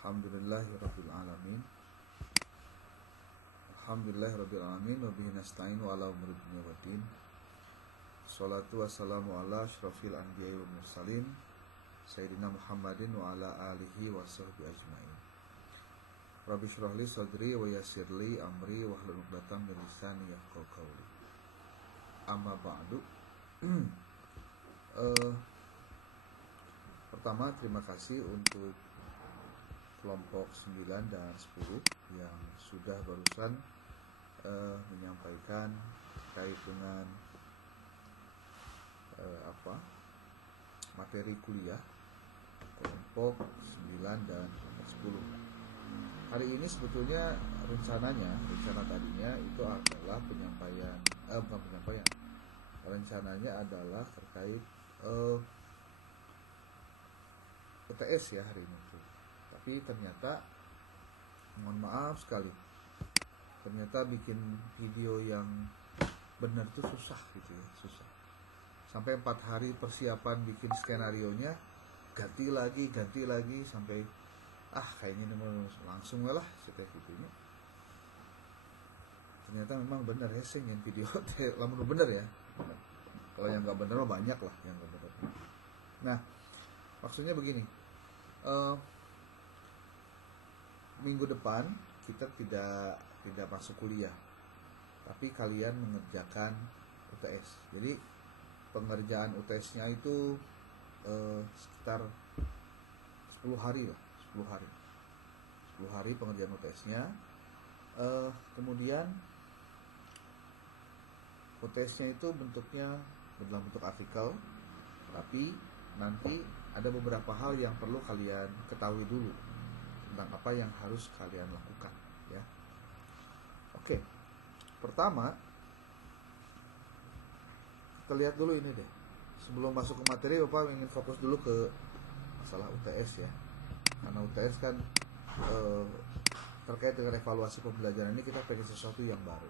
Alhamdulillahirabbil alamin. Alhamdulillahirabbil alamin wa bihi nasta'inu ala umuri dunya waddin. Shalatu wassalamu ala asyrafil anbiya'i wal mursalin sayyidina Muhammadin wa ala alihi wa sahbihi ajmain. Rabbi shrah li sadri wa yassir li amri wa hlul 'uqdatam min lisani yafqahu qawli. Amma ba'du. Pertama, terima kasih untuk kelompok 9 dan 10 yang sudah barusan menyampaikan terkait dengan materi kuliah kelompok 9 dan kelompok 10. Hari ini sebetulnya rencana tadinya itu adalah rencananya adalah terkait UTS ya hari ini. Tapi ternyata mohon maaf sekali, ternyata bikin video yang benar itu susah gitu ya, susah. Sampai 4 hari persiapan bikin skenarionya, ganti lagi sampai kayaknya langsung lah seperti gitunya. Ternyata memang benar ya sih yang video lamun bener ya. Kalau yang nggak bener banyak lah yang nggak bener. Nah, maksudnya begini. Minggu depan kita tidak masuk kuliah, tapi kalian mengerjakan UTS. Jadi pengerjaan UTS-nya itu sekitar 10 hari lah, 10 hari pengerjaan UTS-nya. Kemudian UTS-nya itu bentuknya dalam bentuk artikel, tapi nanti ada beberapa hal yang perlu kalian ketahui dulu tentang apa yang harus kalian lakukan ya. Oke. Pertama, kita lihat dulu ini deh. Sebelum masuk ke materi, Bapak ingin fokus dulu ke masalah UTS ya. Karena UTS kan terkait dengan evaluasi pembelajaran ini kita pengen sesuatu yang baru.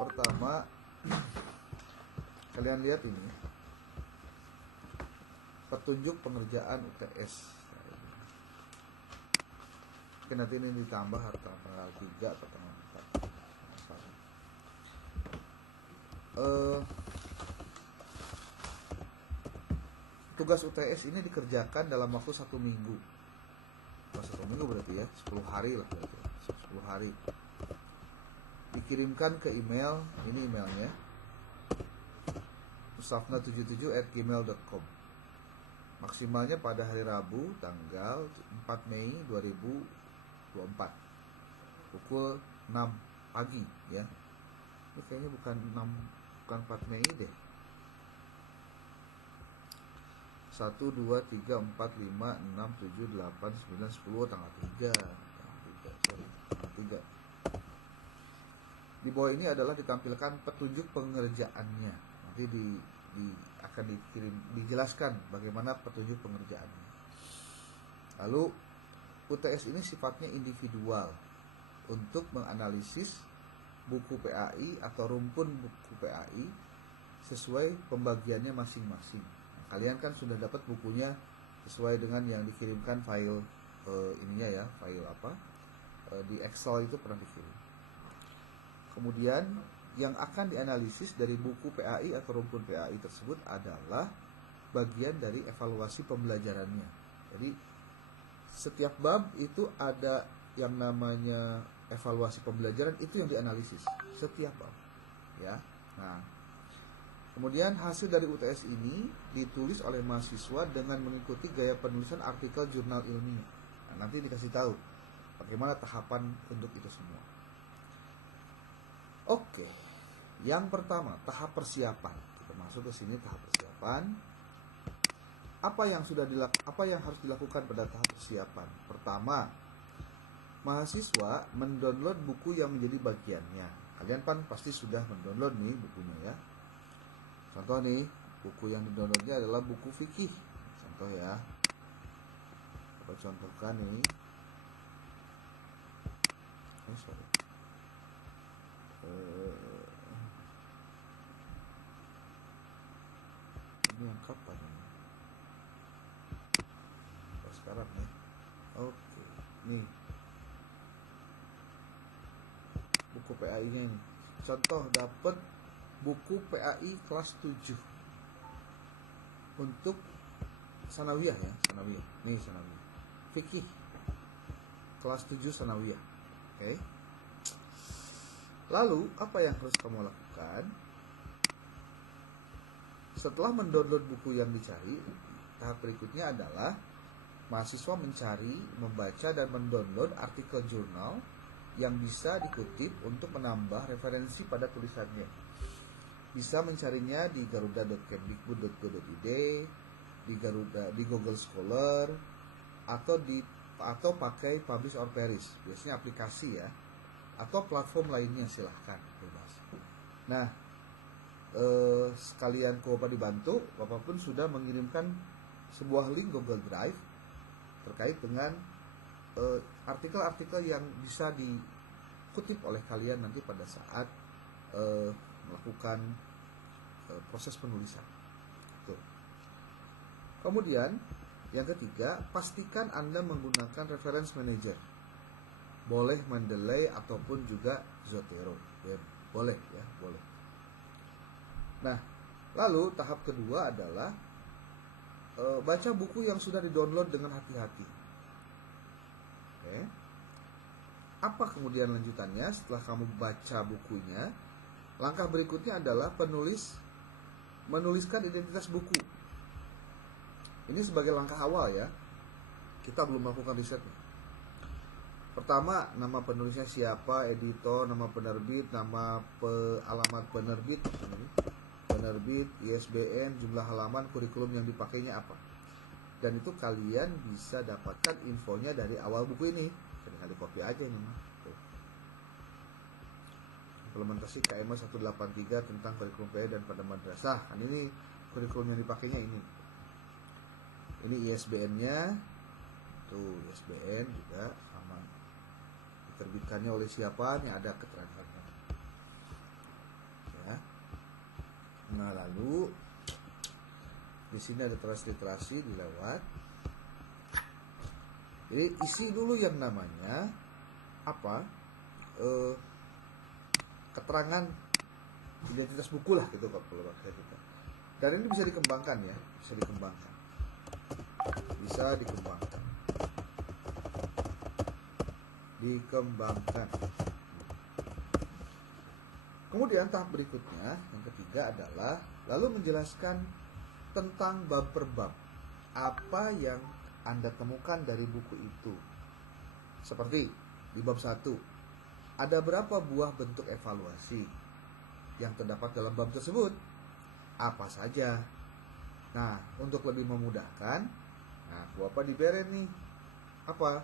Pertama, kalian lihat ini. Petunjuk pengerjaan UTS. Mungkin nanti ini ditambah tanggal 3 atau tanggal 4. Tugas UTS ini dikerjakan dalam waktu 1 minggu. 1 minggu berarti ya 10 hari lah berarti. 10 hari. Dikirimkan ke email, ini emailnya, mustafna77@gmail.com. Maksimalnya pada hari Rabu tanggal 4 Mei 2024 pukul 6 pagi ya. Ini kayaknya bukan 4 Mei deh. 1, 2, 3, 4, 5, 6, 7, 8, 9, 10 tanggal 3. Tanggal 3. Di bawah ini adalah ditampilkan petunjuk pengerjaannya. Nanti akan dijelaskan bagaimana petunjuk pengerjaannya. Lalu UTS ini sifatnya individual untuk menganalisis buku PAI atau rumpun buku PAI sesuai pembagiannya masing-masing. Nah, kalian kan sudah dapat bukunya sesuai dengan yang dikirimkan file di Excel itu pernah dikirim. Kemudian yang akan dianalisis dari buku PAI atau rumpun PAI tersebut adalah bagian dari evaluasi pembelajarannya. Jadi setiap bab itu ada yang namanya evaluasi pembelajaran, itu yang dianalisis setiap bab ya. Nah, kemudian hasil dari UTS ini ditulis oleh mahasiswa dengan mengikuti gaya penulisan artikel jurnal ilmiah. Nah, nanti dikasih tahu bagaimana tahapan untuk itu semua. Oke. Yang pertama, tahap persiapan. Kita masuk ke sini tahap persiapan. Apa yang harus dilakukan pada tahap persiapan? Pertama, mahasiswa mendownload buku yang menjadi bagiannya. Kalian pasti sudah mendownload nih bukunya ya. Contoh nih, buku yang didownloadnya adalah buku fikih. Contoh ya. Coba contohkan nih. Ini yang kapan ini? sekarang ya. Oke, nih buku PAI-nya ini. Contoh dapat buku PAI kelas 7 untuk sanawiyah ya, sanawiyah. Nih sanawiyah. Fikih kelas 7 sanawiyah. Oke. Lalu apa yang harus kamu lakukan? Setelah mendownload buku yang dicari, tahap berikutnya adalah mahasiswa mencari, membaca dan mendownload artikel jurnal yang bisa dikutip untuk menambah referensi pada tulisannya. Bisa mencarinya di garuda.kemdikbud.go.id, di Google Scholar, atau pakai Publish or Perish, biasanya aplikasi ya, atau platform lainnya, silahkan bebas. Nah, sekalian Bapak dibantu, Bapak pun sudah mengirimkan sebuah link Google Drive terkait dengan artikel-artikel yang bisa dikutip oleh kalian nanti pada saat melakukan proses penulisan. Tuh. Kemudian yang ketiga, pastikan Anda menggunakan reference manager. Boleh Mendeley ataupun juga Zotero. Ya, boleh ya, boleh. Nah, lalu tahap kedua adalah baca buku yang sudah di-download dengan hati-hati. Oke. Apa kemudian lanjutannya setelah kamu baca bukunya? Langkah berikutnya adalah menuliskan identitas buku. Ini sebagai langkah awal ya. Kita belum melakukan risetnya. Pertama, nama penulisnya siapa, editor, nama penerbit, nama alamat penerbit, ISBN, jumlah halaman, kurikulum yang dipakainya apa. Dan itu kalian bisa dapatkan infonya dari awal buku ini. Tinggal di copy aja ini. Implementasi KM 183 tentang kurikulum PAI dan pada madrasah. Kan ini kurikulum yang dipakainya ini. Ini ISBN-nya. Tuh, ISBN juga sama. Diterbitkannya oleh siapa? Ini ada keterangannya. Ya. Nah, lalu di sini ada transliterasi dilewat. Jadi isi dulu yang namanya apa? Keterangan identitas buku lah gitu kalau bahasa kita. Dan ini bisa dikembangkan ya, bisa dikembangkan. Kemudian tahap berikutnya yang ketiga adalah lalu menjelaskan tentang bab per bab. Apa yang Anda temukan dari buku itu. Seperti di bab 1, ada berapa buah bentuk evaluasi yang terdapat dalam bab tersebut? Apa saja? Nah, untuk lebih memudahkan, nah, Bapak diberi nih apa?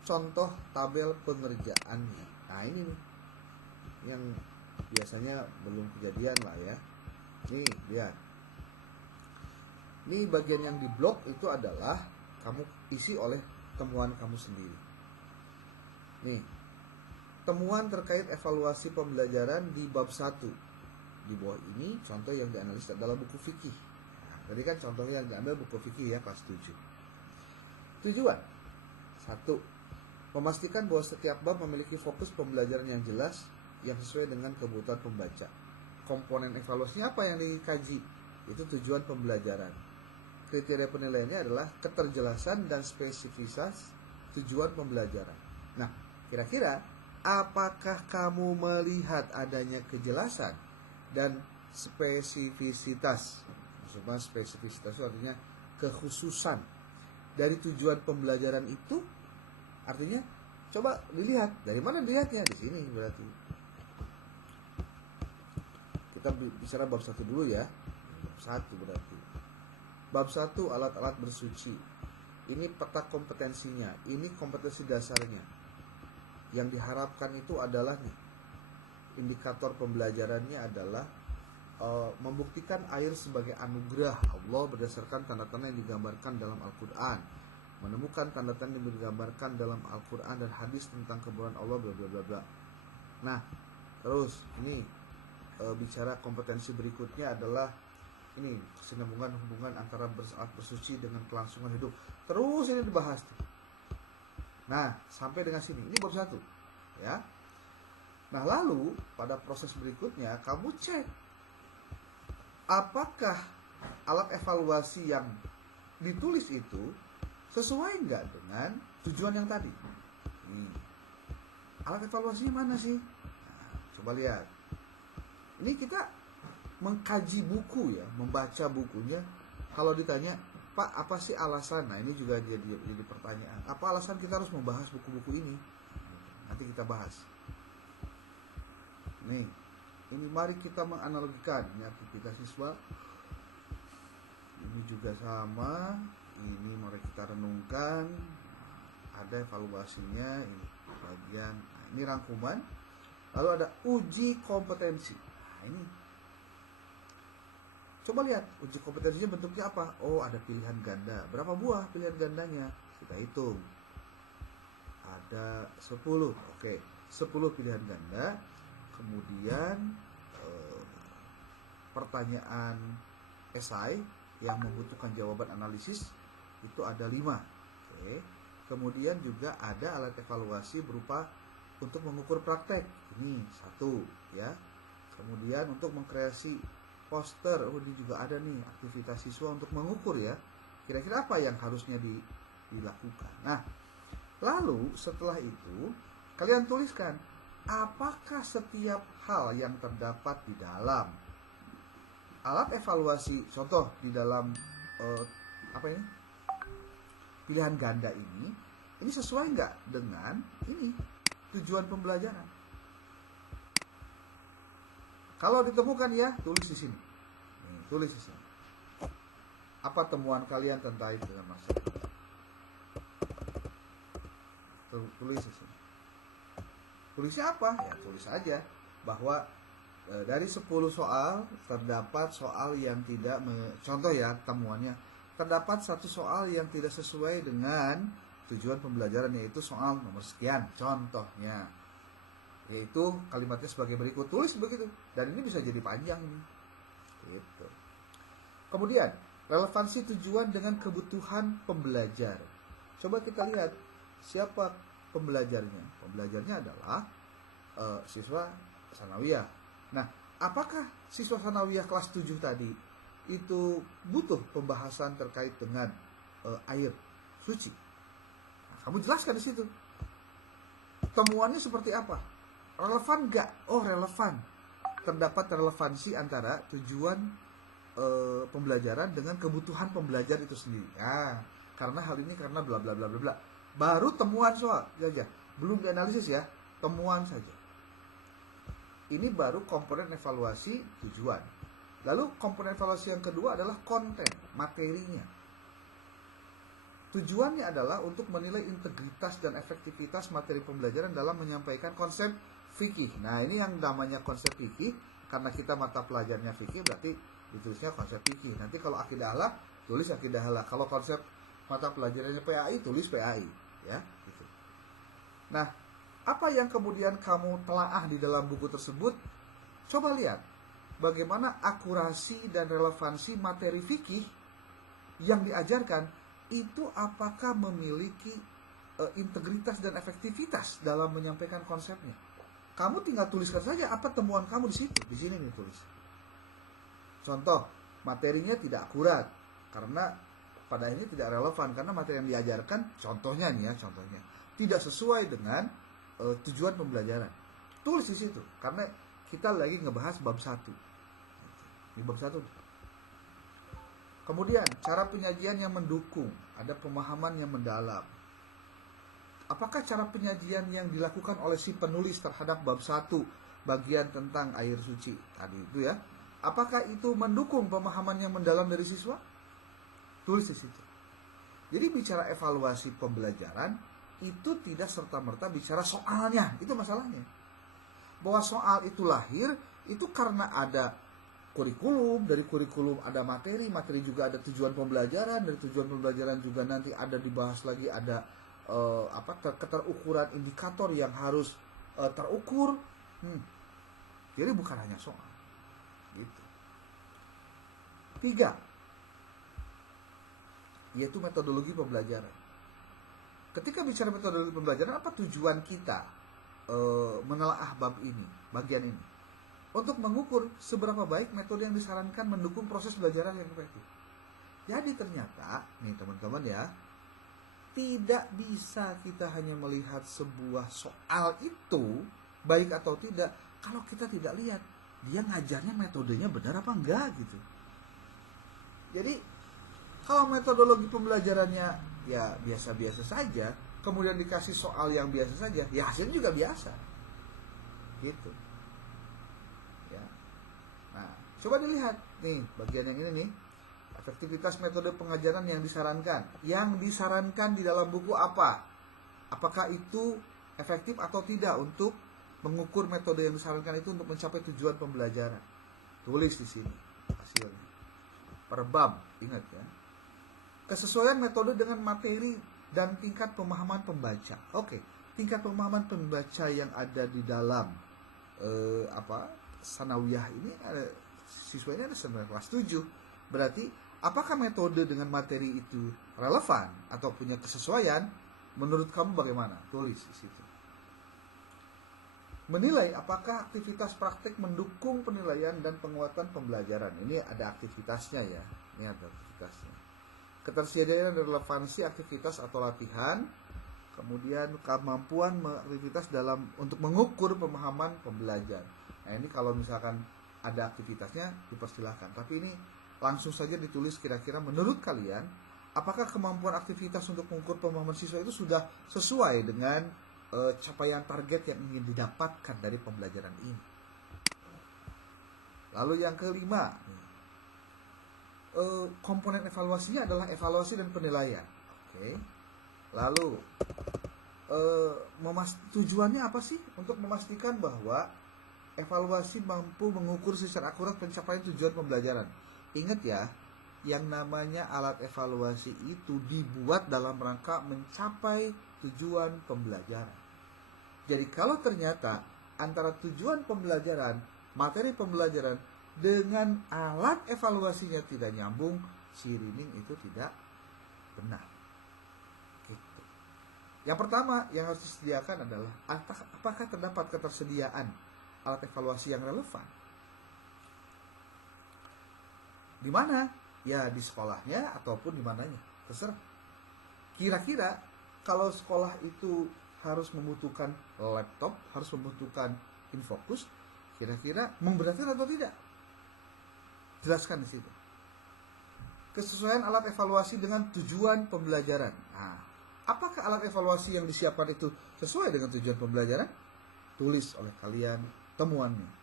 Contoh tabel pengerjaannya. Nah, ini nih yang biasanya belum kejadian lah ya. Nih, lihat. Nih bagian yang di blok itu adalah kamu isi oleh temuan kamu sendiri. Nih, temuan terkait evaluasi pembelajaran di bab 1. Di bawah ini contoh yang dianalisis adalah buku fikih. Nah, tadi kan contohnya yang diambil buku fikih ya kelas 7. Tujuan 1. Memastikan bahwa setiap bab memiliki fokus pembelajaran yang jelas yang sesuai dengan kebutuhan pembaca. Komponen evaluasinya apa yang dikaji? Itu tujuan pembelajaran. Kriteria penilaiannya adalah keterjelasan dan spesifitas tujuan pembelajaran. Nah, kira-kira apakah kamu melihat adanya kejelasan dan spesifisitas? Maksudnya spesifisitas itu artinya kekhususan dari tujuan pembelajaran itu. Artinya coba dilihat dari mana dilihatnya, di sini berarti. Kita bicara bab 1 dulu ya. Bab 1 berarti. Bab 1 alat-alat bersuci. Ini peta kompetensinya, ini kompetensi dasarnya. Yang diharapkan itu adalah nih, indikator pembelajarannya adalah membuktikan air sebagai anugerah Allah berdasarkan tanda-tanda yang digambarkan dalam Al-Quran, menemukan tanda-tanda yang digambarkan dalam Al-Quran dan hadis tentang kebenaran Allah bla bla bla bla. Nah, terus ini bicara kompetensi berikutnya adalah Ini kesinambungan hubungan antara saat bersuci dengan kelangsungan hidup. Terus ini dibahas tuh. Nah, sampai dengan sini. Ini bab 1. Ya. Nah, lalu pada proses berikutnya kamu cek apakah alat evaluasi yang ditulis itu sesuai nggak dengan tujuan yang tadi. Alat evaluasinya mana sih? Nah, coba lihat. Ini kita mengkaji buku ya, membaca bukunya. Kalau ditanya, Pak, apa sih alasan? Nah, ini juga jadi pertanyaan. Apa alasan kita harus membahas buku-buku ini? Nanti kita bahas. Nih, ini mari kita menganalogikan. Ini aktivitas siswa. Ini juga sama. Ini mari kita renungkan. Ada evaluasinya. Ini bagian. Nah, ini rangkuman. Lalu ada uji kompetensi. Nah, ini. Coba lihat uji kompetensinya bentuknya apa. Oh, ada pilihan ganda. Berapa buah pilihan gandanya? Kita hitung. Ada 10. Oke, 10 pilihan ganda. Kemudian pertanyaan esai yang membutuhkan jawaban analisis itu ada 5. Oke. Kemudian juga ada alat evaluasi berupa untuk mengukur praktek. Ini 1 ya. Kemudian untuk mengkreasi poster, oh ini juga ada nih aktivitas siswa untuk mengukur ya. Kira-kira apa yang harusnya dilakukan. Nah, lalu setelah itu kalian tuliskan apakah setiap hal yang terdapat di dalam alat evaluasi, contoh di dalam pilihan ganda ini sesuai nggak dengan ini tujuan pembelajaran. Kalau ditemukan ya tulis di sini. Tulis di sini. Apa temuan kalian tentang itu dengan masalah? Tulis di sini. Tulisnya apa? Ya tulis aja bahwa dari 10 soal terdapat soal yang tidak contoh ya temuannya, terdapat 1 soal yang tidak sesuai dengan tujuan pembelajaran, yaitu soal nomor sekian contohnya, yaitu kalimatnya sebagai berikut. Tulis begitu, dan ini bisa jadi panjang nih gitu. Kemudian relevansi tujuan dengan kebutuhan pembelajar. Coba kita lihat siapa pembelajarnya. Pembelajarnya adalah siswa sanawiyah. Nah, apakah siswa sanawiyah kelas 7 tadi itu butuh pembahasan terkait dengan air suci? Nah, kamu jelaskan di situ. Temuannya seperti apa? Relevan nggak? Oh, relevan. Terdapat relevansi antara tujuan pembelajaran dengan kebutuhan pembelajar itu sendiri. Nah, karena hal ini karena bla bla bla bla bla. Baru temuan soal saja, belum dianalisis ya, temuan saja. Ini baru komponen evaluasi tujuan. Lalu komponen evaluasi yang kedua adalah konten, materinya. Tujuannya adalah untuk menilai integritas dan efektivitas materi pembelajaran dalam menyampaikan konsep fikih. Nah, ini yang namanya konsep fikih, karena kita mata pelajarnya fikih berarti ditulisnya konsep fikih. Nanti kalau akidah halal, tulis akidah halal. Kalau konsep mata pelajarannya PAI, tulis PAI ya gitu. Nah, apa yang kemudian kamu telaah di dalam buku tersebut? Coba lihat bagaimana akurasi dan relevansi materi fikih yang diajarkan itu, apakah memiliki integritas dan efektivitas dalam menyampaikan konsepnya. Kamu tinggal tuliskan saja apa temuan kamu di situ. Di sini nih tulis. Contoh, materinya tidak akurat karena pada ini tidak relevan karena materi yang diajarkan, contohnya nih ya, contohnya tidak sesuai dengan tujuan pembelajaran. Tulis di situ karena kita lagi ngebahas bab 1. Di bab 1. Kemudian cara penyajian yang mendukung, ada pemahaman yang mendalam. Apakah cara penyajian yang dilakukan oleh si penulis terhadap bab 1 bagian tentang air suci tadi itu ya, apakah itu mendukung pemahaman yang mendalam dari siswa? Tulis di situ. Jadi bicara evaluasi pembelajaran itu tidak serta-merta bicara soalnya, itu masalahnya. Bahwa soal itu lahir itu karena ada kurikulum, dari kurikulum ada materi, materi juga ada tujuan pembelajaran, dari tujuan pembelajaran juga nanti ada dibahas lagi ada keterukuran indikator yang harus terukur. Jadi bukan hanya soal gitu. Tiga, yaitu metodologi pembelajaran. Ketika bicara metodologi pembelajaran, apa tujuan kita menelaah bab ini, bagian ini? Untuk mengukur seberapa baik metode yang disarankan mendukung proses belajaran yang efektif. Jadi ternyata, nih teman-teman ya, tidak bisa kita hanya melihat sebuah soal itu baik atau tidak kalau kita tidak lihat dia ngajarnya metodenya benar apa enggak gitu. Jadi kalau metodologi pembelajarannya ya biasa-biasa saja, kemudian dikasih soal yang biasa saja, ya hasilnya juga biasa gitu ya. Nah, coba dilihat nih bagian yang ini nih, efektivitas metode pengajaran yang disarankan. Yang disarankan di dalam buku apa? Apakah itu efektif atau tidak untuk mengukur metode yang disarankan itu untuk mencapai tujuan pembelajaran? Tulis di sini hasilnya. Per bab, ingat ya. Kesesuaian metode dengan materi dan tingkat pemahaman pembaca. Oke, tingkat pemahaman pembaca yang ada di dalam sanawiyah ini ada siswanya ada sampai kelas 7. Berarti apakah metode dengan materi itu relevan atau punya kesesuaian? Menurut kamu bagaimana? Tulis di situ. Menilai apakah aktivitas praktik mendukung penilaian dan penguatan pembelajaran. Ini ada aktivitasnya ya. Ini ada aktivitasnya. Ketersediaan dan relevansi aktivitas atau latihan. Kemudian kemampuan aktivitas dalam untuk mengukur pemahaman pembelajar. Nah ini kalau misalkan ada aktivitasnya dipersilahkan. Tapi ini langsung saja ditulis kira-kira menurut kalian apakah kemampuan aktivitas untuk mengukur pemahaman siswa itu sudah sesuai dengan capaian target yang ingin didapatkan dari pembelajaran ini. Lalu yang kelima, komponen evaluasinya adalah evaluasi dan penilaian. Oke. Lalu tujuannya apa sih? Untuk memastikan bahwa evaluasi mampu mengukur secara akurat pencapaian tujuan pembelajaran. Ingat ya, yang namanya alat evaluasi itu dibuat dalam rangka mencapai tujuan pembelajaran. Jadi kalau ternyata antara tujuan pembelajaran, materi pembelajaran dengan alat evaluasinya tidak nyambung, screening itu tidak benar. Gitu. Yang pertama yang harus disediakan adalah apakah terdapat ketersediaan alat evaluasi yang relevan. Di mana? Ya di sekolahnya ataupun di mananya, terserah. Kira-kira kalau sekolah itu harus membutuhkan laptop, harus membutuhkan infocus, kira-kira memberatkan atau tidak? Jelaskan di situ. Kesesuaian alat evaluasi dengan tujuan pembelajaran. Nah, apakah alat evaluasi yang disiapkan itu sesuai dengan tujuan pembelajaran? Tulis oleh kalian temuannya.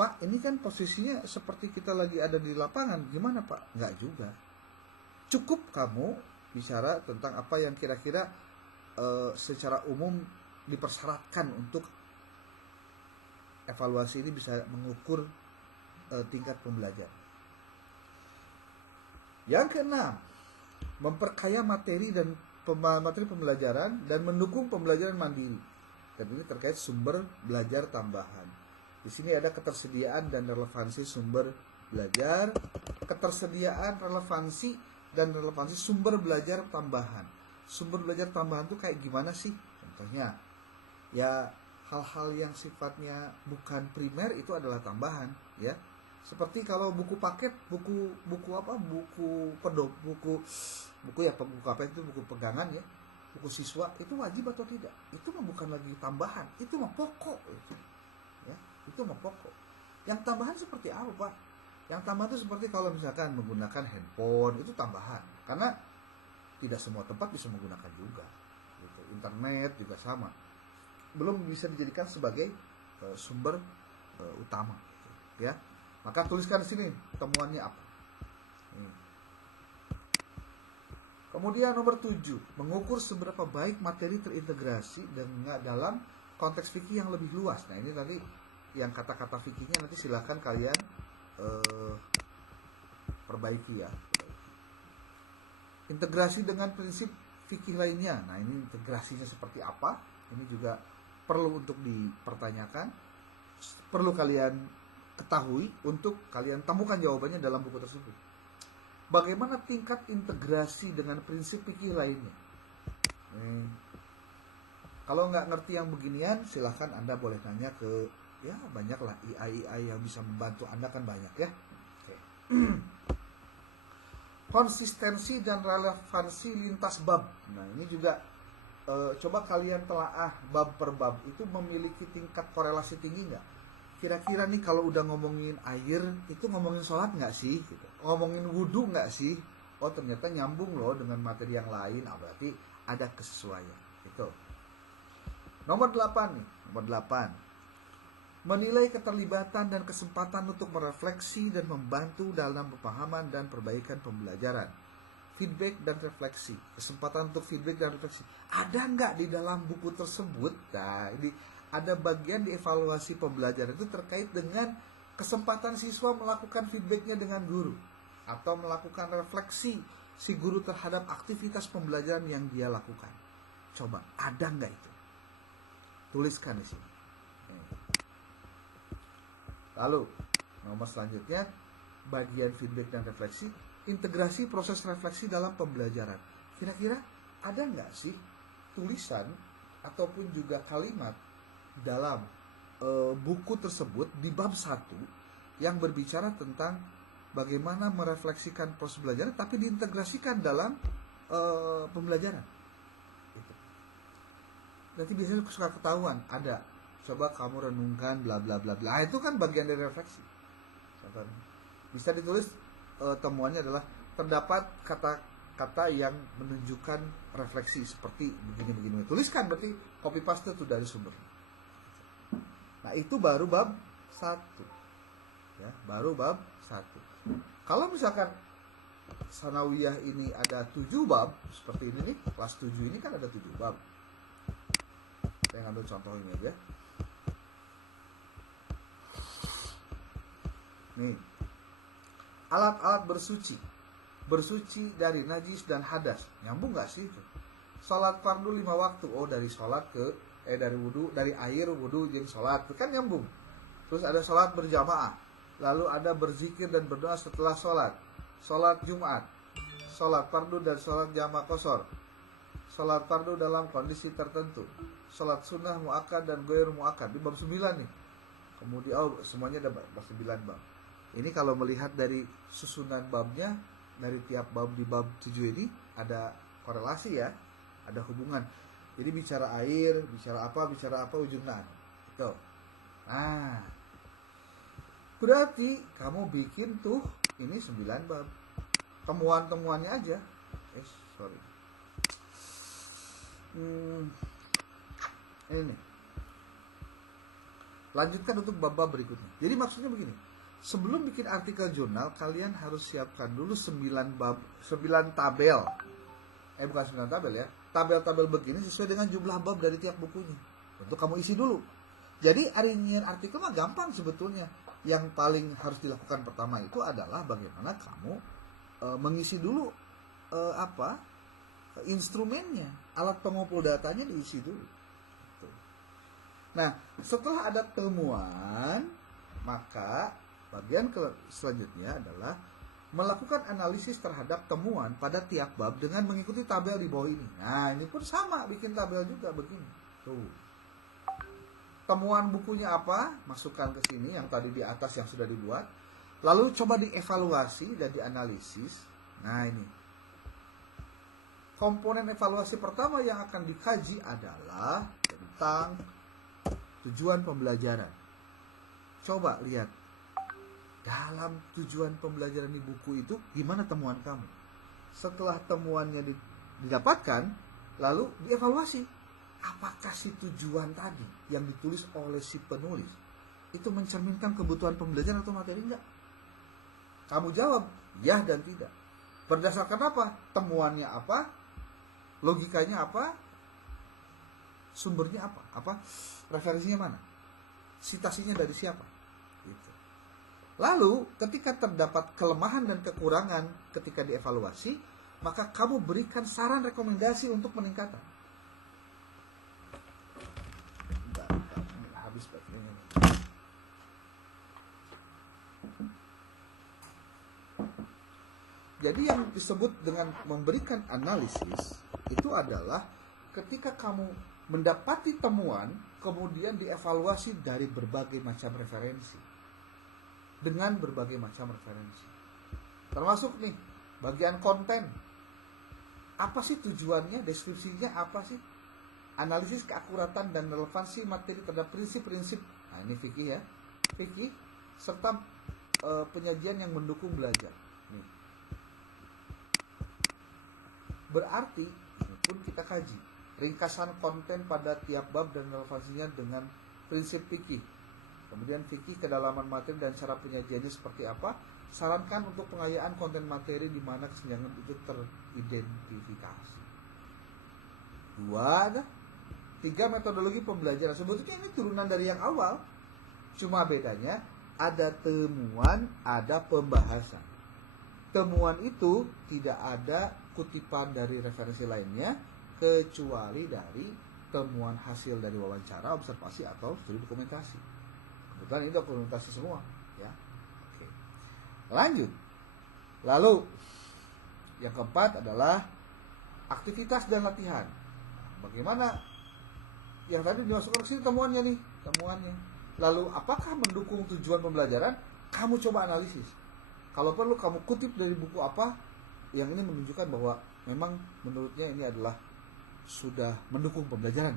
Pak, ini kan posisinya seperti kita lagi ada di lapangan. Gimana Pak? Enggak juga. Cukup kamu bicara tentang apa yang kira-kira secara umum dipersyaratkan untuk evaluasi ini bisa mengukur tingkat pembelajaran. Yang keenam, memperkaya materi dan materi pembelajaran dan mendukung pembelajaran mandiri. Dan ini terkait sumber belajar tambahan. Di sini ada ketersediaan dan relevansi sumber belajar, ketersediaan relevansi dan relevansi sumber belajar tambahan. Sumber belajar tambahan itu kayak gimana sih? Contohnya, ya hal-hal yang sifatnya bukan primer itu adalah tambahan, ya. Seperti kalau buku paket, buku apa itu buku pegangan ya, buku siswa itu wajib atau tidak? Itu mah bukan lagi tambahan, itu mah pokok itu. Ya, itu mah pokok. Yang tambahan seperti apa, Pak? Yang tambahan itu seperti kalau misalkan menggunakan handphone itu tambahan, karena tidak semua tempat bisa menggunakan juga. Gitu. Internet juga sama, belum bisa dijadikan sebagai sumber utama. Gitu. Ya, maka tuliskan di sini temuannya apa. Kemudian nomor 7, mengukur seberapa baik materi terintegrasi dengan dalam konteks fikih yang lebih luas. Nah ini tadi yang kata-kata fikihnya nanti silakan kalian perbaiki ya. Integrasi dengan prinsip fikih lainnya. Nah ini integrasinya seperti apa? Ini juga perlu untuk dipertanyakan. Perlu kalian ketahui untuk kalian temukan jawabannya dalam buku tersebut. Bagaimana tingkat integrasi dengan prinsip fikih lainnya? Kalau nggak ngerti yang beginian, silahkan Anda boleh tanya ke, ya banyaklah IAI yang bisa membantu Anda, kan banyak ya. Oke. Konsistensi dan relevansi lintas bab. Nah ini juga coba kalian telaah bab per bab itu memiliki tingkat korelasi tinggi nggak? Kira-kira nih kalau udah ngomongin air itu ngomongin sholat nggak sih? Gitu. Ngomongin wudhu nggak sih? Oh ternyata nyambung loh dengan materi yang lain. Berarti ada kesesuaian. Itu. Nomor 8 nih. Nomor 8. Menilai keterlibatan dan kesempatan untuk merefleksi dan membantu dalam pemahaman dan perbaikan pembelajaran. Feedback dan refleksi. Kesempatan untuk feedback dan refleksi. Ada nggak di dalam buku tersebut? Nah, ini ada bagian di evaluasi pembelajaran itu terkait dengan kesempatan siswa melakukan feedbacknya dengan guru. Atau melakukan refleksi si guru terhadap aktivitas pembelajaran yang dia lakukan. Coba, ada nggak itu? Tuliskan di sini. Lalu, nomor selanjutnya, bagian feedback dan refleksi, integrasi proses refleksi dalam pembelajaran. Kira-kira ada nggak sih tulisan ataupun juga kalimat dalam buku tersebut di bab 1 yang berbicara tentang bagaimana merefleksikan proses belajar tapi diintegrasikan dalam pembelajaran. Gitu. Nanti biasanya suka ketahuan ada. Coba kamu renungkan bla bla bla bla. Itu kan bagian dari refleksi. Bisa ditulis temuannya adalah terdapat kata-kata yang menunjukkan refleksi seperti begini-begini. Tuliskan, berarti copy paste itu dari sumber. Nah, itu baru bab 1. Ya, baru bab 1. Kalau misalkan Sanawiyah ini ada 7 bab, seperti ini nih, kelas 7 ini kan ada 7 bab. Saya ngambil contoh ini aja. Nih, alat-alat bersuci dari najis dan hadas, nyambung nggak sih itu? Sholat fardu 5 waktu, dari sholat ke dari wudu, dari air wudu jadi sholat, itu kan nyambung. Terus ada sholat berjamaah, lalu ada berzikir dan berdoa setelah sholat, sholat Jumat, sholat fardu dan sholat jamaah qashar, sholat fardu dalam kondisi tertentu, sholat sunnah muakkad dan ghair muakkad di bab 9 nih. Kemudian semuanya ada bab 9 bab. Ini kalau melihat dari susunan babnya, dari tiap bab di bab 7 ini ada korelasi ya, ada hubungan. Jadi bicara air, bicara apa ujungnya. Gitu. Nah, berarti kamu bikin tuh ini 9 bab. Temuan-temuannya aja. Sorry. Ini. Lanjutkan untuk bab-bab berikutnya. Jadi maksudnya begini. Sebelum bikin artikel jurnal, kalian harus siapkan dulu 9 bab, 9 tabel. Bukan 9 tabel ya. Tabel-tabel begini sesuai dengan jumlah bab dari tiap bukunya. Untuk kamu isi dulu. Jadi nyiar artikel mah gampang sebetulnya. Yang paling harus dilakukan pertama itu adalah bagaimana kamu mengisi dulu instrumennya, alat pengumpul datanya diisi dulu. Nah, setelah ada temuan, maka bagian selanjutnya adalah melakukan analisis terhadap temuan pada tiap bab dengan mengikuti tabel di bawah ini. Nah, ini pun sama, bikin tabel juga begini. Tuh. Temuan bukunya apa? Masukkan ke sini yang tadi di atas yang sudah dibuat. Lalu coba dievaluasi dan dianalisis. Nah, ini. Komponen evaluasi pertama yang akan dikaji adalah tentang tujuan pembelajaran. Coba lihat. Dalam tujuan pembelajaran di buku itu, gimana temuan kamu? Setelah temuannya didapatkan, lalu dievaluasi. Apakah si tujuan tadi yang ditulis oleh si penulis itu mencerminkan kebutuhan pembelajaran atau materi enggak? Kamu jawab, ya dan tidak. Berdasarkan apa? Temuannya apa? Logikanya apa? Sumbernya apa? Referensinya mana? Citasinya dari siapa? Gitu. Lalu, ketika terdapat kelemahan dan kekurangan ketika dievaluasi, maka kamu berikan saran rekomendasi untuk peningkatan. Habis baterainya. Jadi yang disebut dengan memberikan analisis itu adalah ketika kamu mendapati temuan, kemudian dievaluasi dari berbagai macam referensi. Dengan berbagai macam referensi. Termasuk nih, bagian konten. Apa sih tujuannya, deskripsinya apa sih? Analisis keakuratan dan relevansi materi terhadap prinsip-prinsip. Nah, ini fikih ya. Fikih serta penyajian yang mendukung belajar. Nih. Berarti ini pun kita kaji ringkasan konten pada tiap bab dan relevansinya dengan prinsip fikih. Kemudian fikih kedalaman materi dan cara penyajiannya seperti apa? Sarankan untuk pengayaan konten materi di mana kesenjangan itu teridentifikasi. 3 metodologi pembelajaran. Sebetulnya ini turunan dari yang awal. Cuma bedanya ada temuan, ada pembahasan. Temuan itu tidak ada kutipan dari referensi lainnya kecuali dari temuan hasil dari wawancara, observasi atau studi dokumentasi. Kebetulan ini dokumentasi semua, ya. Oke. Lanjut. Lalu yang keempat adalah aktivitas dan latihan. Bagaimana yang tadi dimasukkan ke sini temuannya nih, temuannya. Lalu apakah mendukung tujuan pembelajaran? Kamu coba analisis. Kalau perlu kamu kutip dari buku apa yang ini menunjukkan bahwa memang menurutnya ini adalah sudah mendukung pembelajaran.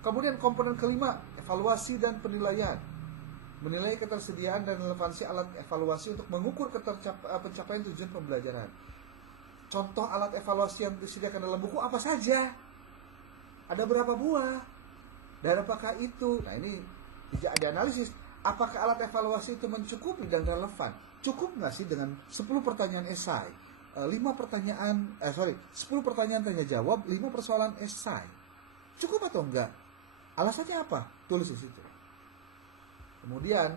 Kemudian komponen kelima, evaluasi dan penilaian. Menilai ketersediaan dan relevansi alat evaluasi untuk mengukur pencapaian tujuan pembelajaran. Contoh alat evaluasi yang disediakan dalam buku apa saja? Ada berapa buah? Dan apakah itu? Nah, ini dianalisis. Apakah alat evaluasi itu mencukupi dan relevan? Cukup nggak sih dengan 10 pertanyaan esai? 10 pertanyaan tanya jawab, 5 persoalan esai. Cukup atau enggak? Alasannya apa? Tulis di situ. Kemudian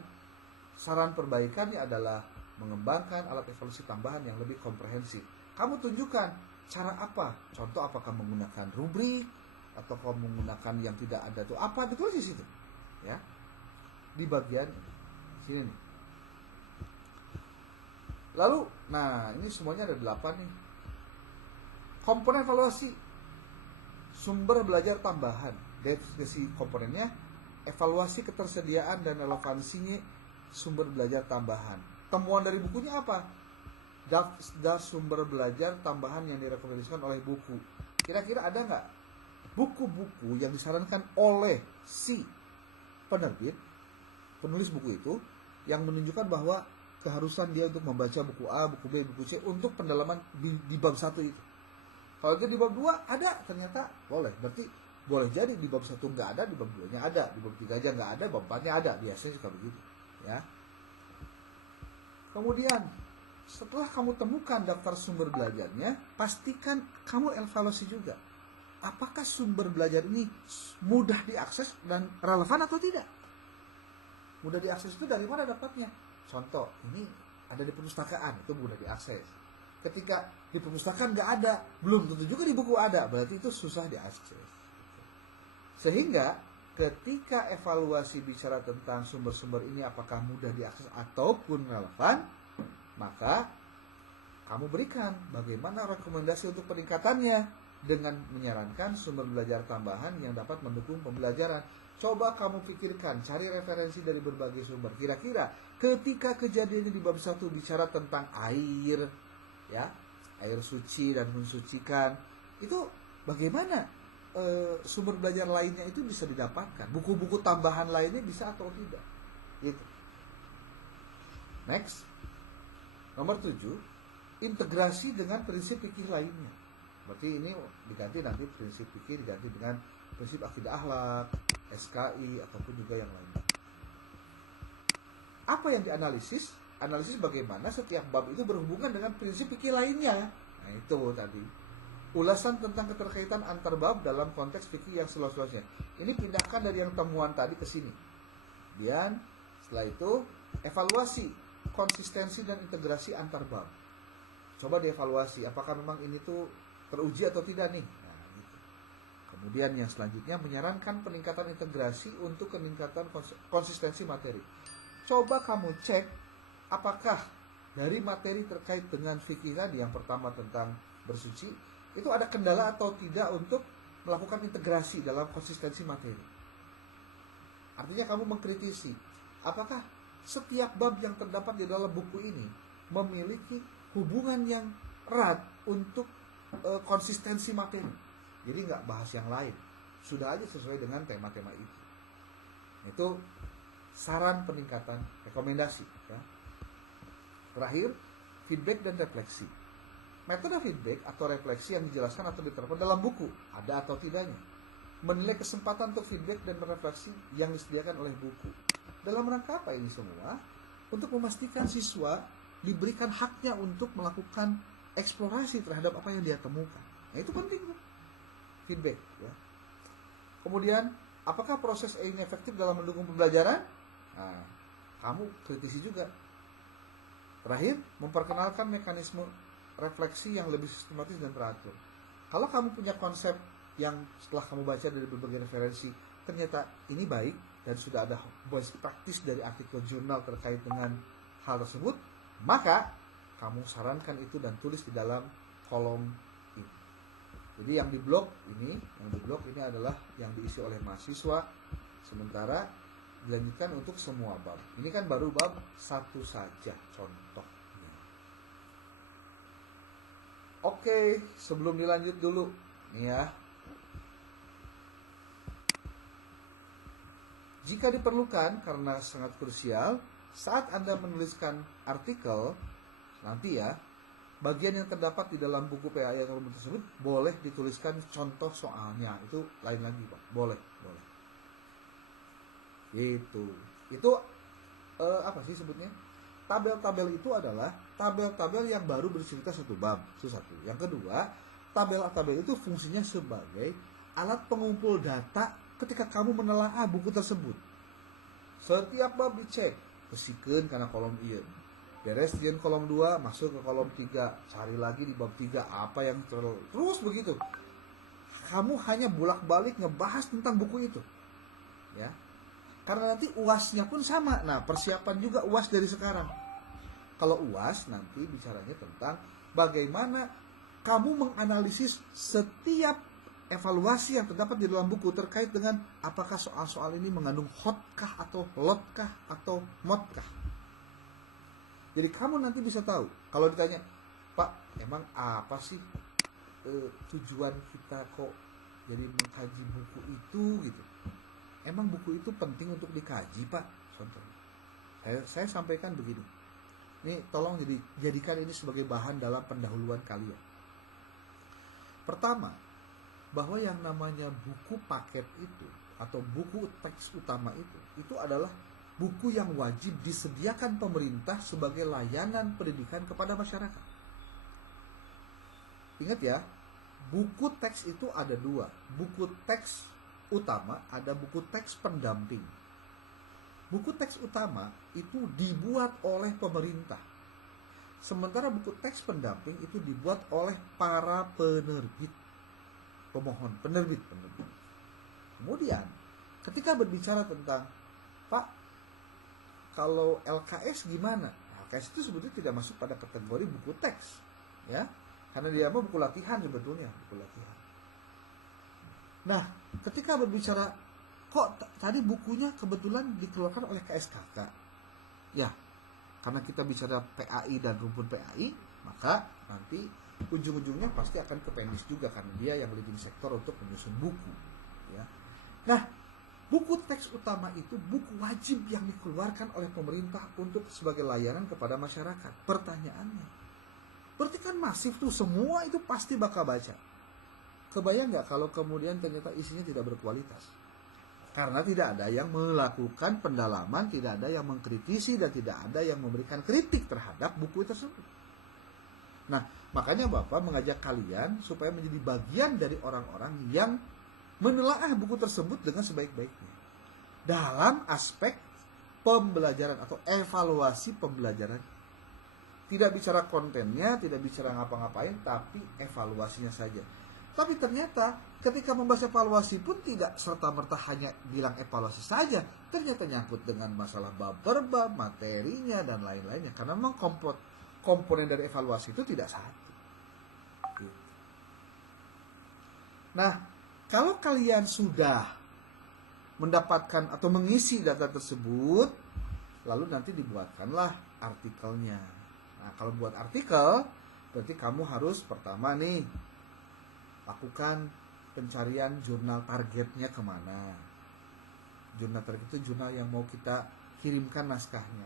saran perbaikannya adalah mengembangkan alat evaluasi tambahan yang lebih komprehensif. Kamu tunjukkan cara apa? Contoh, apakah menggunakan rubrik atau kamu menggunakan yang tidak ada tuh apa? Ditulis di situ. Ya. Di bagian sini nih. Lalu, nah ini semuanya ada 8 nih. Komponen evaluasi, sumber belajar tambahan. Definisi komponennya, evaluasi ketersediaan dan relevansinya sumber belajar tambahan. Temuan dari bukunya apa? Daftar sumber belajar tambahan yang direkomendasikan oleh buku. Kira-kira ada nggak buku-buku yang disarankan oleh si penerbit, penulis buku itu, yang menunjukkan bahwa keharusan dia untuk membaca buku A, buku B, buku C untuk pendalaman di bab 1 itu. Kalau itu di bab 2 ada, ternyata boleh. Berarti boleh jadi di bab 1 nggak ada, di bab 2-nya ada, di bab 3 aja nggak ada, bab 4-nya ada. Biasanya suka begitu, ya. Kemudian setelah kamu temukan daftar sumber belajarnya, pastikan kamu evaluasi juga. Apakah sumber belajar ini mudah diakses dan relevan atau tidak? Mudah diakses itu dari mana dapatnya? Contoh, ini ada di perpustakaan, itu mudah diakses. Ketika di perpustakaan nggak ada, belum tentu juga di buku ada, berarti itu susah diakses. Sehingga ketika evaluasi bicara tentang sumber-sumber ini apakah mudah diakses ataupun relevan, maka kamu berikan bagaimana rekomendasi untuk peningkatannya dengan menyarankan sumber belajar tambahan yang dapat mendukung pembelajaran. Coba kamu pikirkan, cari referensi dari berbagai sumber. Kira-kira ketika kejadiannya di bab 1 bicara tentang air, ya, air suci dan mensucikan, itu bagaimana sumber belajar lainnya itu bisa didapatkan? Buku-buku tambahan lainnya bisa atau tidak? Gitu. Next. Nomor 7, integrasi dengan prinsip fikih lainnya. Berarti ini diganti nanti prinsip fikih diganti dengan prinsip akidah akhlak, SKI ataupun juga yang lainnya. Apa yang dianalisis? Analisis bagaimana setiap bab itu berhubungan dengan prinsip fikih lainnya. Nah, itu tadi. Ulasan tentang keterkaitan antar bab dalam konteks fikih yang seluas-luasnya. Ini pindahkan dari yang temuan tadi ke sini. Dan setelah itu evaluasi konsistensi dan integrasi antar bab. Coba dievaluasi apakah memang ini tuh teruji atau tidak nih. Nah, gitu. Kemudian yang selanjutnya menyarankan peningkatan integrasi untuk peningkatan konsistensi materi. Coba kamu cek apakah dari materi terkait dengan fikih tadi, yang pertama tentang bersuci, itu ada kendala atau tidak untuk melakukan integrasi dalam konsistensi materi. Artinya kamu mengkritisi, apakah setiap bab yang terdapat di dalam buku ini memiliki hubungan yang erat untuk konsistensi materi. Jadi nggak bahas yang lain, sudah aja sesuai dengan tema-tema itu. Itu saran peningkatan, rekomendasi ya. Terakhir, feedback dan refleksi. Metode feedback atau refleksi yang dijelaskan atau diterapkan dalam buku, ada atau tidaknya. Menilai kesempatan untuk feedback dan refleksi yang disediakan oleh buku. Dalam rangka apa ini semua? Untuk memastikan siswa diberikan haknya untuk melakukan eksplorasi terhadap apa yang dia temukan. Nah, itu penting tuh, feedback ya. Kemudian, apakah proses ini efektif dalam mendukung pembelajaran? Nah, kamu kritisi juga. Terakhir, memperkenalkan mekanisme refleksi yang lebih sistematis dan teratur. Kalau kamu punya konsep yang setelah kamu baca dari berbagai referensi, ternyata ini baik dan sudah ada best practice dari artikel jurnal terkait dengan hal tersebut, maka kamu sarankan itu dan tulis di dalam kolom ini. Jadi yang di blog ini adalah yang diisi oleh mahasiswa, sementara dilanjutkan untuk semua bab. Ini kan baru bab 1 saja contohnya. Oke, sebelum dilanjut dulu nih ya. Jika diperlukan, karena sangat krusial, saat Anda menuliskan artikel nanti ya, bagian yang terdapat di dalam buku PAI atau rumus tersebut boleh dituliskan contoh soalnya. Itu lain lagi Pak, boleh. Itu apa sih sebutnya? Tabel-tabel itu adalah tabel-tabel yang baru bercerita satu bab, itu satu. Yang kedua, tabel-tabel itu fungsinya sebagai alat pengumpul data ketika kamu menelaah buku tersebut. Setiap bab dicek, pesikeun karena kolom ieu. Beres di kolom 2, masuk ke kolom 3, cari lagi di bab 3 apa yang terus begitu. Kamu hanya bolak-balik ngebahas tentang buku itu. Ya. Karena nanti UASnya pun sama. Nah, persiapan juga UAS dari sekarang. Kalau UAS nanti bicaranya tentang bagaimana kamu menganalisis setiap evaluasi yang terdapat di dalam buku terkait dengan apakah soal-soal ini mengandung hotkah atau lotkah atau modkah. Jadi kamu nanti bisa tahu. Kalau ditanya, Pak, emang apa sih tujuan kita kok jadi mengkaji buku itu gitu? Emang buku itu penting untuk dikaji, Pak? Contoh. Saya sampaikan begini. Ini tolong jadikan ini sebagai bahan dalam pendahuluan kalian. Pertama, bahwa yang namanya buku paket itu atau buku teks utama itu adalah buku yang wajib disediakan pemerintah sebagai layanan pendidikan kepada masyarakat. Ingat ya, buku teks itu ada dua. Buku teks utama, ada buku teks pendamping. Buku teks utama itu dibuat oleh pemerintah. Sementara buku teks pendamping itu dibuat oleh para penerbit. Penerbit. Kemudian, ketika berbicara tentang, Pak, kalau LKS gimana? LKS itu sebetulnya tidak masuk pada kategori buku teks, ya, karena dia mah buku latihan sebetulnya, buku latihan. Nah, ketika berbicara, kok tadi bukunya kebetulan dikeluarkan oleh KSKK, ya, karena kita bicara PAI dan rumpun PAI, maka nanti ujung-ujungnya pasti akan ke Pendis juga karena dia yang leading sektor untuk menyusun buku, ya. Nah, buku teks utama itu buku wajib yang dikeluarkan oleh pemerintah untuk sebagai layanan kepada masyarakat. Pertanyaannya, berarti kan masif tuh, semua itu pasti bakal baca. Kebayang nggak kalau kemudian ternyata isinya tidak berkualitas? Karena tidak ada yang melakukan pendalaman, tidak ada yang mengkritisi, dan tidak ada yang memberikan kritik terhadap buku tersebut. Nah, makanya Bapak mengajak kalian supaya menjadi bagian dari orang-orang yang menelaah buku tersebut dengan sebaik-baiknya. Dalam aspek pembelajaran atau evaluasi pembelajaran. Tidak bicara kontennya, tidak bicara ngapa-ngapain, tapi evaluasinya saja. Tapi ternyata ketika membahas evaluasi pun tidak serta-merta hanya bilang evaluasi saja. Ternyata nyangkut dengan masalah bab per bab, materinya, dan lain-lainnya. Karena memang komponen dari evaluasi itu tidak satu. Gitu. Nah, kalau kalian sudah mendapatkan atau mengisi data tersebut, lalu nanti dibuatkanlah artikelnya. Nah, kalau buat artikel, berarti kamu harus pertama nih, lakukan pencarian jurnal targetnya kemana. Jurnal target itu jurnal yang mau kita kirimkan naskahnya.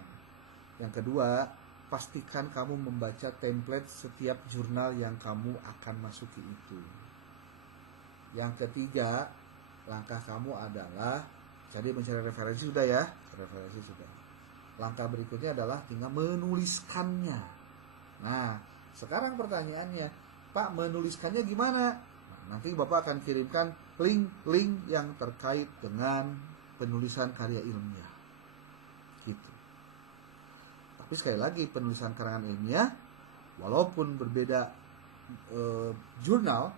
Yang kedua, pastikan kamu membaca template setiap jurnal yang kamu akan masuki itu. Yang ketiga, langkah kamu adalah jadi mencari referensi sudah ya, referensi sudah. Langkah berikutnya adalah tinggal menuliskannya. Nah, sekarang pertanyaannya, Pak, menuliskannya gimana? Nah, nanti Bapak akan kirimkan link-link yang terkait dengan penulisan karya ilmiah. Gitu. Tapi sekali lagi, penulisan karangan ilmiah, walaupun berbeda jurnal,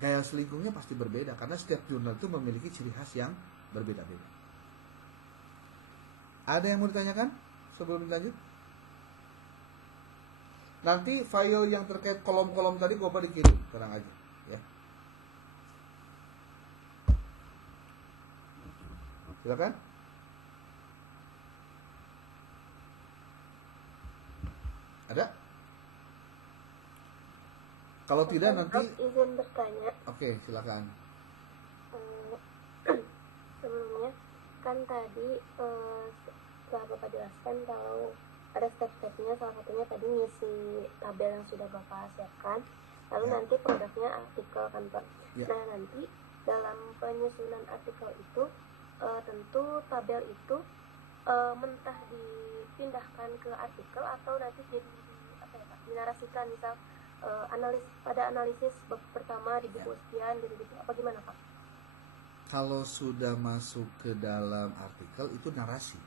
gaya selingkungnya pasti berbeda karena setiap jurnal itu memiliki ciri khas yang berbeda-beda. Ada yang mau ditanyakan sebelum lanjut? Nanti file yang terkait kolom-kolom tadi Bapak dikirim, tenang aja ya. Silakan. Ada? Kalau tidak nanti izin bertanya. Oke, silakan. Sebelumnya kan tadi setelah Bapak jelaskan kalau ada step-stepnya, salah satunya tadi ngisi tabel yang sudah Bapak siapkan, lalu Ya. nanti produknya artikel kan Pak. Ya. Nah nanti dalam penyusunan artikel itu tentu tabel itu mentah dipindahkan ke artikel atau nanti jadi apa ya Pak, dinarasikan misal analisis bab pertama di buku sekian gitu apa gimana Pak? Kalau sudah masuk ke dalam artikel itu narasi,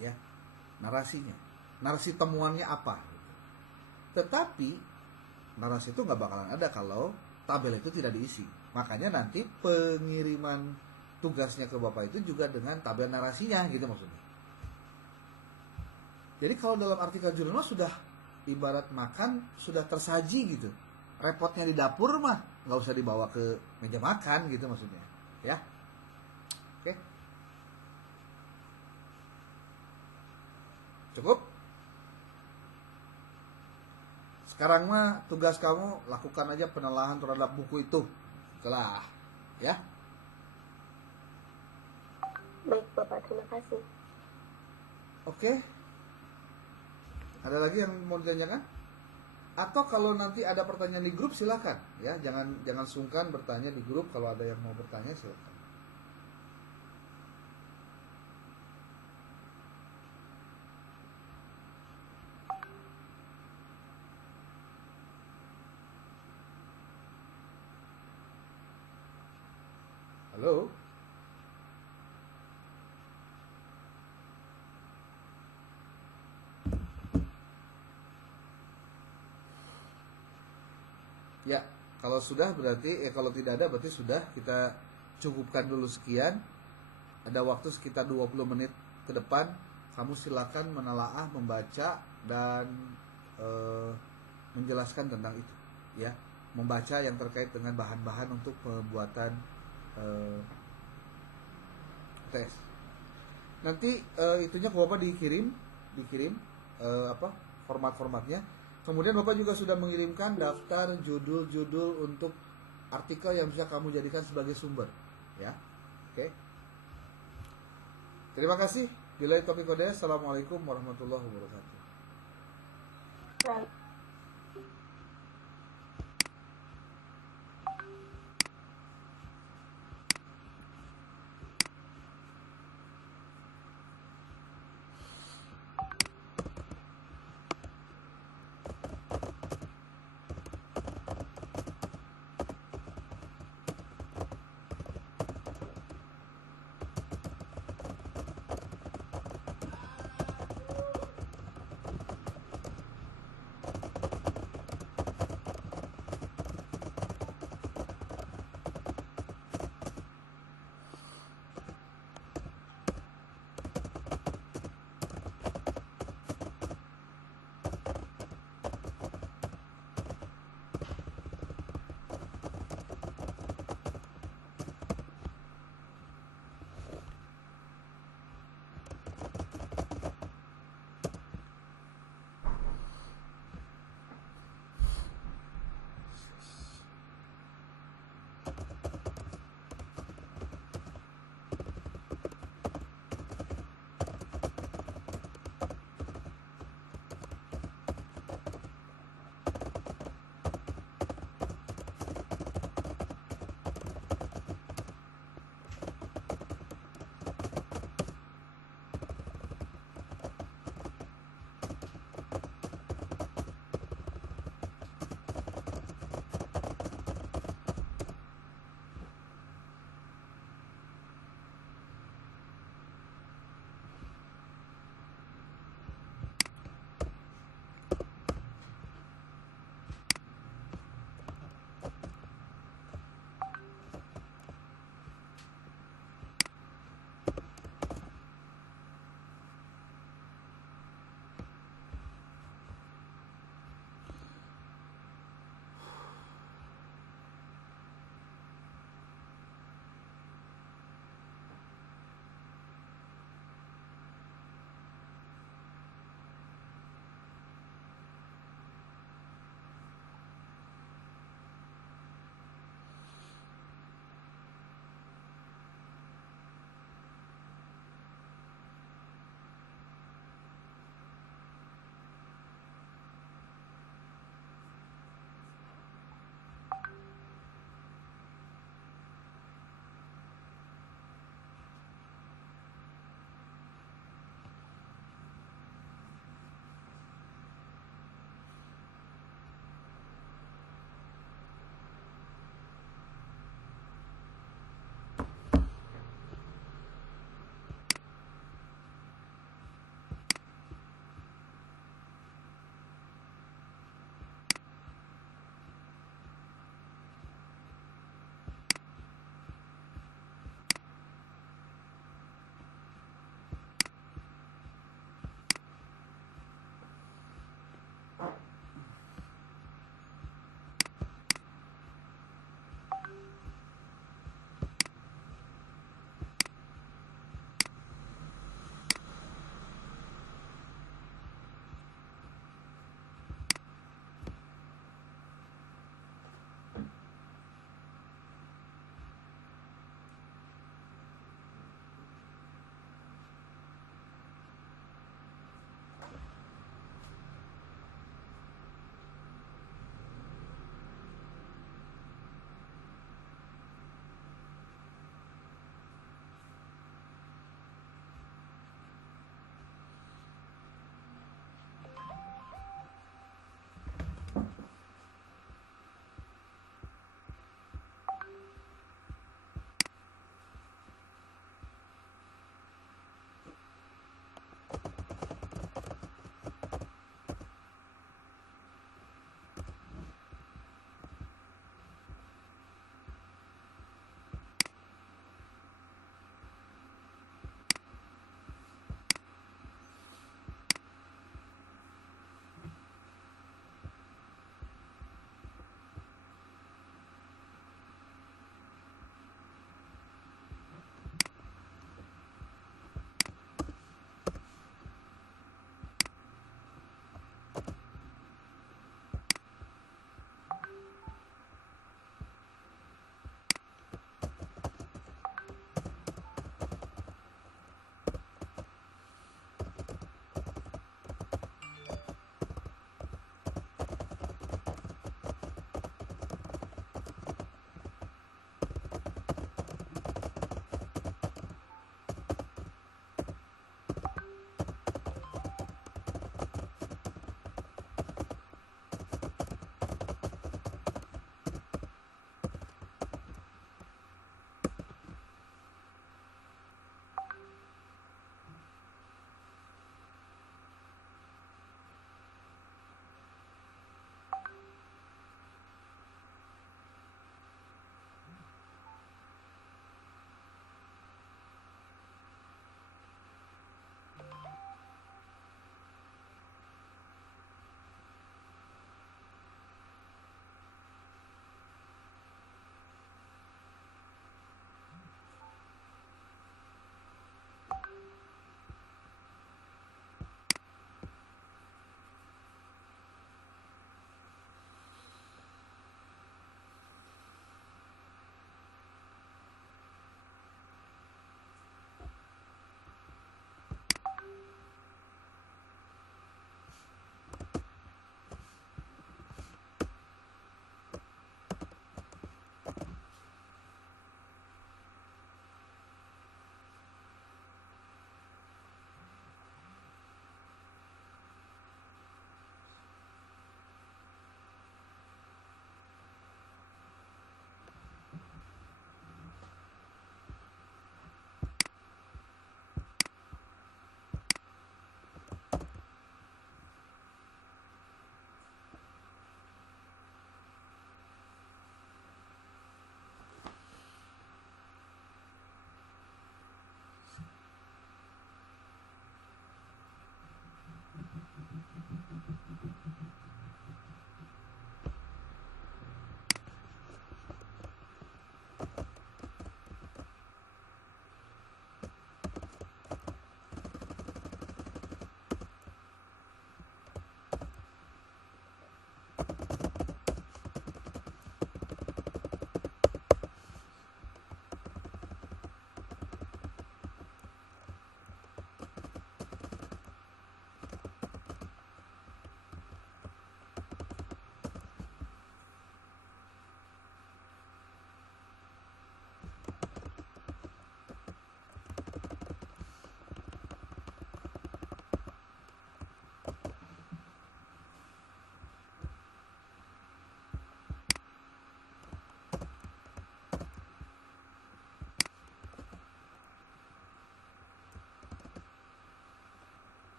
ya, narasinya, narasi temuannya apa. Tetapi narasi itu nggak bakalan ada kalau tabel itu tidak diisi. Makanya nanti pengiriman tugasnya ke Bapak itu juga dengan tabel narasinya, gitu maksudnya. Jadi kalau dalam artikel jurnal sudah ibarat makan sudah tersaji gitu, repotnya di dapur mah nggak usah dibawa ke meja makan gitu maksudnya, ya. Oke, cukup. Sekarang mah tugas kamu lakukan aja penelaahan terhadap buku itu, telah, ya. Baik Bapak, terima kasih. Oke. Ada lagi yang mau ditanyakan? Atau kalau nanti ada pertanyaan di grup silakan, ya, jangan sungkan bertanya di grup. Kalau ada yang mau bertanya silakan. Halo. Ya, kalau sudah berarti kalau tidak ada berarti sudah, kita cukupkan dulu sekian. Ada waktu sekitar 20 menit ke depan, kamu silakan menelaah, membaca dan menjelaskan tentang itu, ya. Membaca yang terkait dengan bahan-bahan untuk pembuatan tes. Nanti itunya ke Bapak dikirim format-formatnya. Kemudian Bapak juga sudah mengirimkan daftar judul-judul untuk artikel yang bisa kamu jadikan sebagai sumber, ya. Oke. Terima kasih. Billahi taufiq wal hidayah. Assalamualaikum warahmatullahi wabarakatuh. Baik.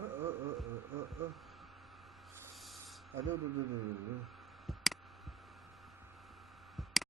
Aduh, aduh, aduh, aduh.